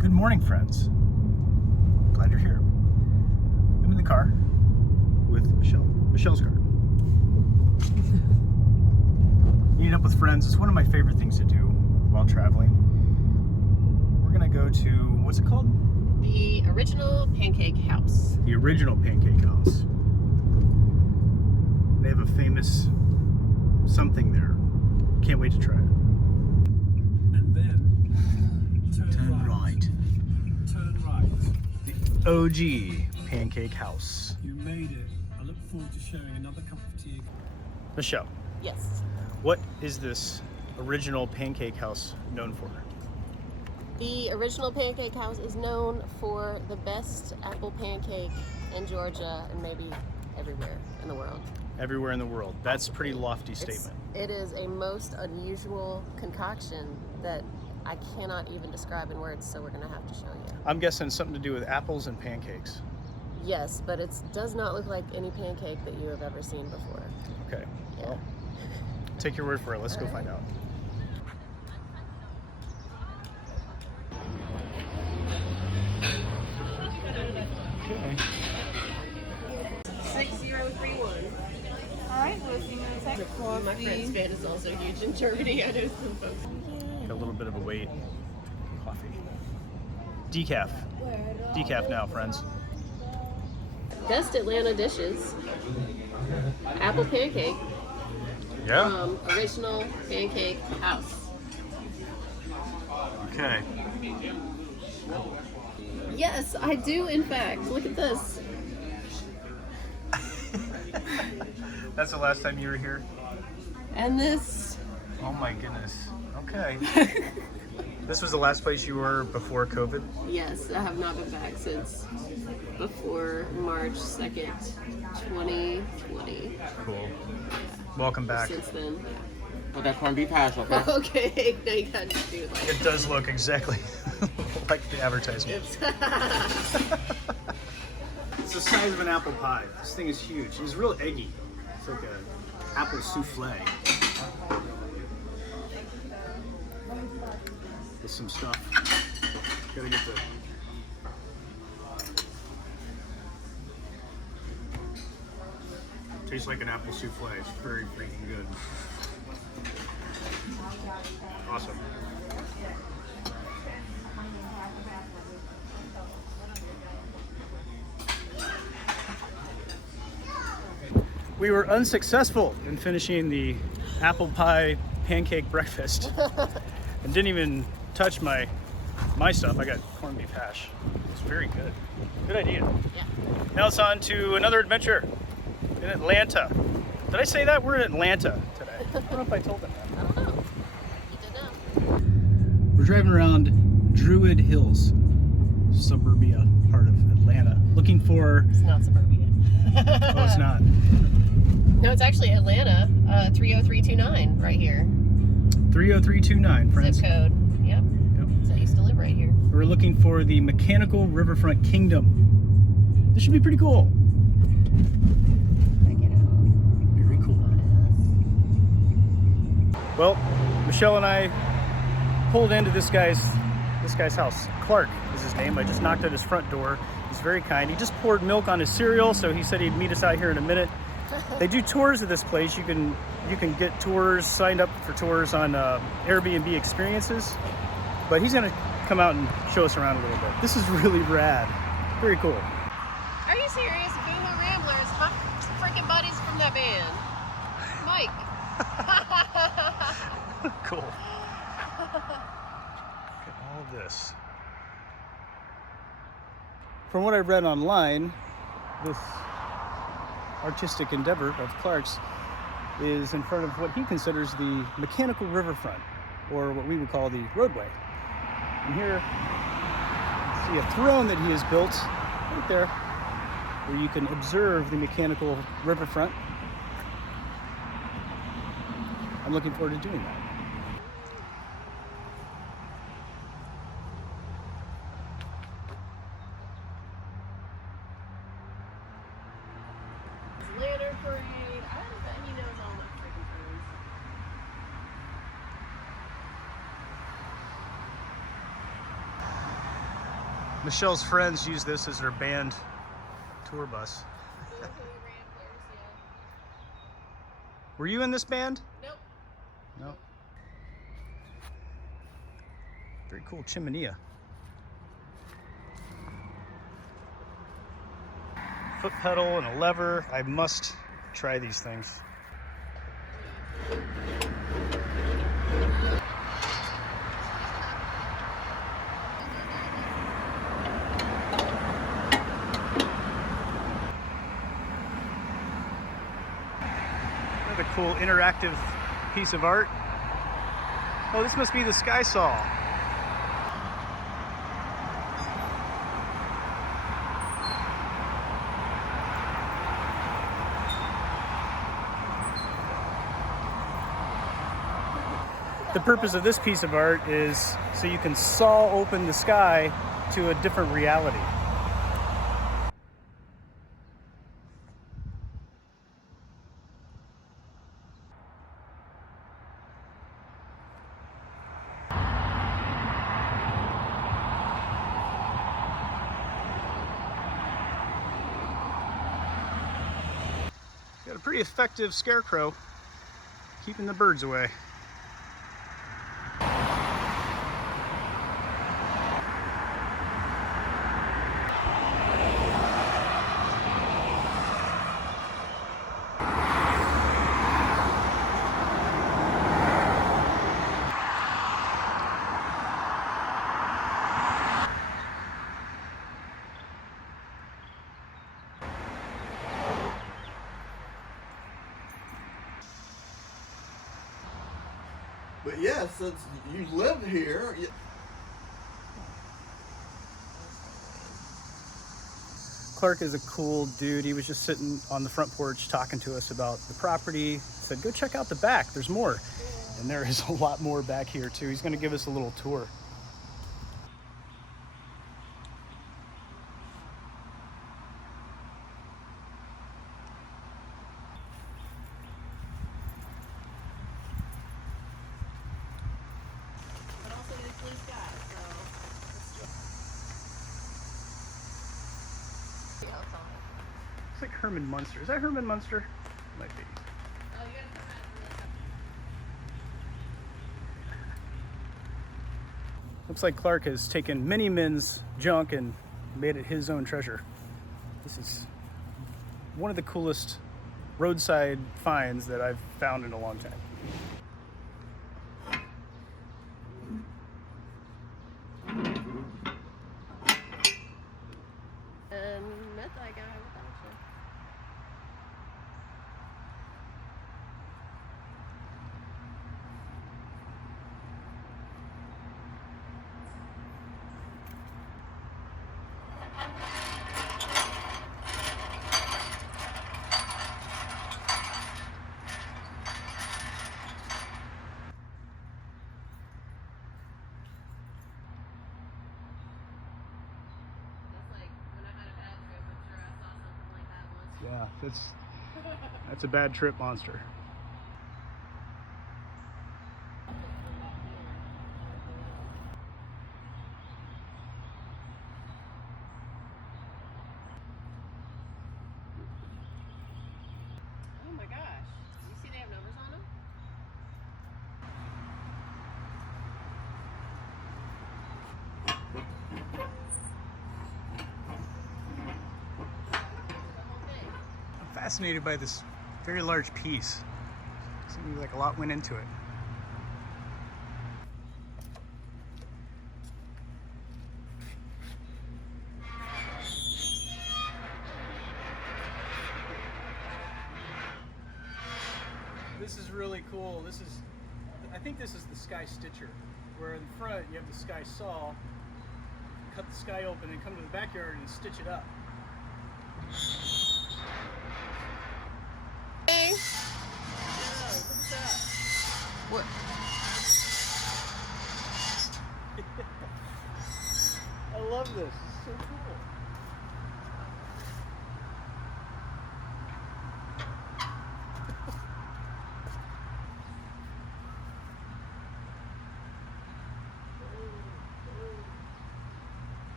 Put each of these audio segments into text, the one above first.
Good morning, friends. Glad you're here. I'm in the car with Michelle. Michelle's car. Meeting up with friends is one of my favorite things to do while traveling. We're gonna go to, what's it called? The Original Pancake House. The Original Pancake House. They have a famous something there. Can't wait to try it. And then Turn right. Turn right. The OG Pancake House. You made it. I look forward to sharing another cup of tea. Michelle, Yes. what is this Original Pancake House known for? The Original Pancake House is known for the best apple pancake in Georgia and maybe everywhere in the world. Everywhere in the world. That's a pretty lofty statement. It is a most unusual concoction that I cannot even describe in words, so we're going to have to show you. I'm guessing something to do with apples and pancakes. Yes, but it does not look like any pancake that you have ever seen before. Okay. Yeah. Well, take your word for it. Let's go find out. Okay. 6031. Alright, we'll see you in a second. My friend's fan is also huge in Germany. I know some folks. Got a little bit of a wait. Coffee. Decaf. Decaf now, friends. Best Atlanta dishes. Apple pancake. Yeah. Original Pancake House. Okay. Yes, I do, in fact. Look at this. That's the last time you were here? And this. Oh my goodness. Okay. This was the last place you were before COVID? Yes, I have not been back since before March 2nd, 2020. Cool. Welcome back. Since then, yeah. Well, that corned beef hash, okay? Okay, now you gotta just do it like It does look exactly like the advertisement. It's the size of an apple pie. This thing is huge. It's real eggy. It's like an apple souffle. With some stuff. Gotta get the... Tastes like an apple souffle. It's very freaking good. Awesome. We were unsuccessful in finishing the apple pie pancake breakfast and didn't even touch my stuff. I got corned beef hash. It's very good. Good idea. Yeah. Now it's on to another adventure in Atlanta. Did I say that? We're in Atlanta today. I don't know if I told them that. I don't know. You did know. We're driving around Druid Hills, suburbia part of Atlanta, looking for... It's not suburbia. Oh, it's not. No, it's actually Atlanta, 30329 right here. 30329, friends. Zip code. Yep. So I used to live right here. We're looking for the Mechanical Riverfront Kingdom. This should be pretty cool. Check it out. Very cool. Well, Michelle and I pulled into this guy's house. Clark is his name. I just knocked at his front door. He's very kind. He just poured milk on his cereal, so he said he'd meet us out here in a minute. They do tours of this place. You can get tours, signed up for tours on Airbnb experiences. But he's gonna come out and show us around a little bit. This is really rad. Very cool. Are you serious? Boohoo Ramblers, my freaking buddies from that band. Mike. Cool. Look at all of this. From what I read online, this artistic endeavor of Clark's is in front of what he considers the Mechanical Riverfront, or what we would call the roadway. And here, you see a throne that he has built right there, where you can observe the Mechanical Riverfront. I'm looking forward to doing that. Lantern Parade. I bet he knows all my freaking things. Michelle's friends use this as their band tour bus. Were you in this band? Nope. No. Very cool chimenea. Foot pedal and a lever. I must try these things. Another cool interactive piece of art. Oh, this must be the sky saw. The purpose of this piece of art is so you can saw open the sky to a different reality. Got a pretty effective scarecrow keeping the birds away. But yeah, since you live here, Clark is a cool dude. He was just sitting on the front porch talking to us about the property. Said, go check out the back, there's more. And there is a lot more back here too. He's gonna give us a little tour. But also it's blue sky, so let's see outside. Looks like Herman Munster. Is that Herman Munster? Might be. Oh, you gotta come out. Looks like Clark has taken many men's junk and made it his own treasure. This is one of the coolest roadside finds that I've found in a long time. And met that guy with Ashton. That's like when I had a bad trip, I'm sure I saw something like that once. Yeah, that's a bad trip monster. Oh my gosh. You see they have numbers on them? The whole thing. I'm fascinated by this very large piece. Seems like a lot went into it. This is really cool. I think this is the sky stitcher, where in front you have the sky saw, cut the sky open and come to the backyard and stitch it up. Hey. What? I love this. It's so cool.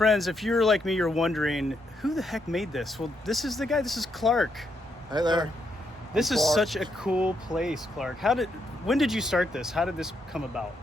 Friends, if you're like me, you're wondering, who the heck made this? Well, this is the guy. This is Clark. Hey there. This I'm is Clark. such a cool place, Clark. When did you start this? How did this come about?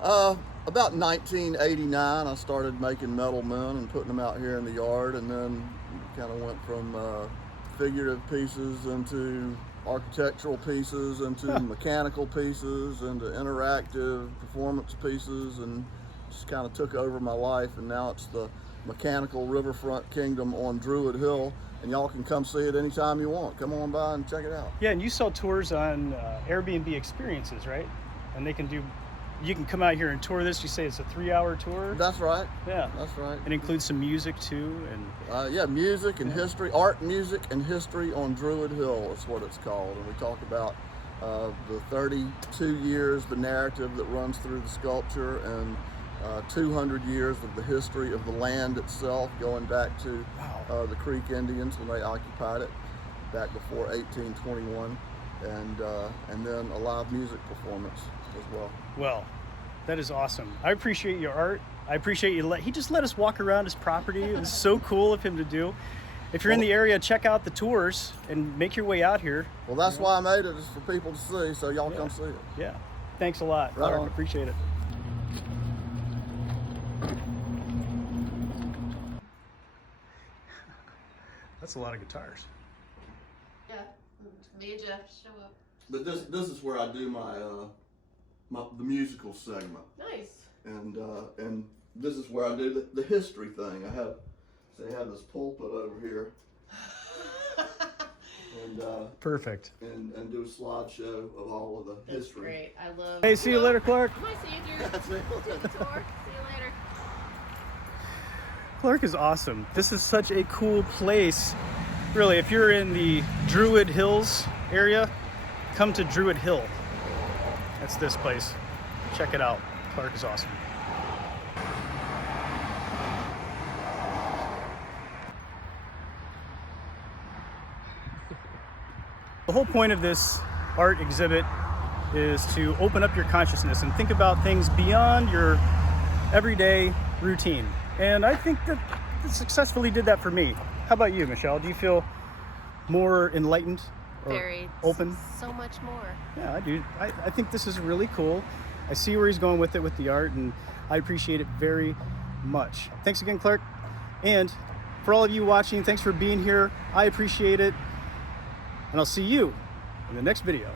About 1989, I started making metal men and putting them out here in the yard, and then kind of went from figurative pieces into architectural pieces, into mechanical pieces, into interactive performance pieces, and just kind of took over my life. And now it's the Mechanical Riverfront Kingdom on Druid Hill, and y'all can come see it anytime you want. Come on by and check it out. Yeah, and you sell tours on Airbnb experiences, right? And you can come out here and tour this. You say it's a 3-hour tour? That's right. Yeah. That's right. It includes some music too, and Yeah, music and history, art, music, and history on Druid Hill is what it's called. And we talk about the 32 years, the narrative that runs through the sculpture, and 200 years of the history of the land itself, going back to the Creek Indians when they occupied it back before 1821, and then a live music performance as well. Well, that is awesome. I appreciate your art. I appreciate he just let us walk around his property. It was so cool of him to do. If you're in the area, check out the tours and make your way out here. Well, that's why I made it, is for people to see, so y'all come see it. Yeah. Thanks a lot. Right Clark. on. Appreciate it. That's a lot of guitars. Yeah, me and Jeff show up. But this is where I do the musical segment. Nice. And this is where I do the history thing. I have this pulpit over here, and Perfect. and do a slideshow of all of the That's history. great. I love. Hey, see you later, Clark. I might see you through the tour. See you later. Clark is awesome. This is such a cool place. Really, if you're in the Druid Hills area, come to Druid Hill. That's this place. Check it out. Clark is awesome. The whole point of this art exhibit is to open up your consciousness and think about things beyond your everyday routine. And I think that it successfully did that for me. How about you, Michelle? Do you feel more enlightened or Very open? So much more. Yeah, I do. I think this is really cool. I see where he's going with it with the art, and I appreciate it very much. Thanks again, Clark. And for all of you watching, thanks for being here. I appreciate it. And I'll see you in the next video.